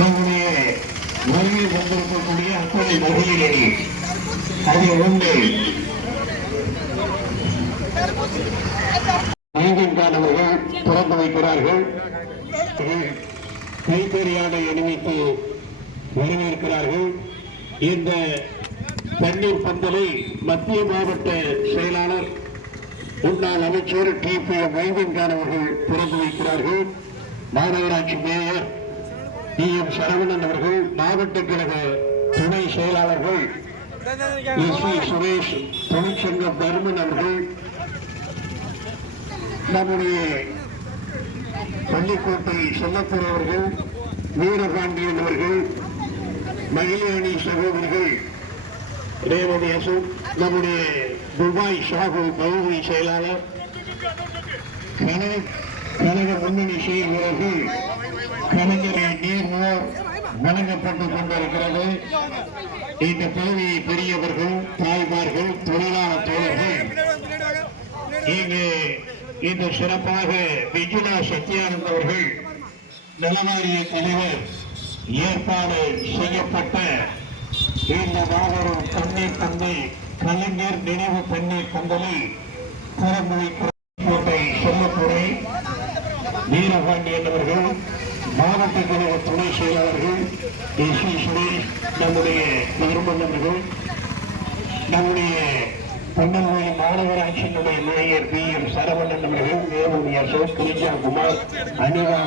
நம்முடைய வருகை கொண்டிருக்கக்கூடிய அத்தனை மகளிரணி அதில் ஒன்று நீதிக்கான் அவர்கள் திறந்து வைக்கிறார்கள். கைத்தறியான அணிவித்து வரவேற்கிறார்கள். இந்த தண்ணீர் பந்தலை மத்திய மாவட்ட செயலாளர் முன்னாள் அமைச்சர் டி பி மைதன்கான் அவர்கள் திறந்து வைக்கிறார்கள். மாநகராட்சி மேயர் டி எம் சரவணன் அவர்கள் மாவட்ட கழக துணை செயலாளர்கள் எஸ் வி சுரேஷ் தொழிற்சங்கம் தர்மன் அவர்கள் நம்முடைய பள்ளிக்கோட்டை செல்லப்பூர் அவர்கள் வீரபாண்டியன் அவர்கள் மகிழாணி சகோதரிகள் ரேவதி அசோக் நம்முடைய துபாய் ஷாகு பகுதி செயலாளர் கனக கனக முன்னணி செயல் வீரர்கள் கலைஞரை வழங்கப்பட்டுக் கொண்டிருக்கிறது. இந்த பகுதியை பெரியவர்கள் தாய்மார்கள் தொழிலாளர் தோழர்கள் இங்கு இந்த சிறப்பாக விஜுலா சத்யானந்த் அவர்கள் நிலவாரிய தலைவர் ஏற்பாடு செய்யப்பட்ட இந்த மாபெரும் தண்ணீர் தந்தை கலைஞர் நினைவு தண்ணீர் பந்தலை திறந்து வைக்கிற கோட்டை சொல்லப்புரை வீரபாண்டியன் அவர்கள் மாவட்ட கழக துணை செயலாளர்கள் எஸ் வி சுரேஷ் நம்முடைய தர்மன் நம்முடைய பொன்னல்வாய் மாநகராட்சியினுடைய மேயர் பி. எம். சரவணன் அவர்கள் தேவதி அசோக் கிரிஜா குமார் அனிதா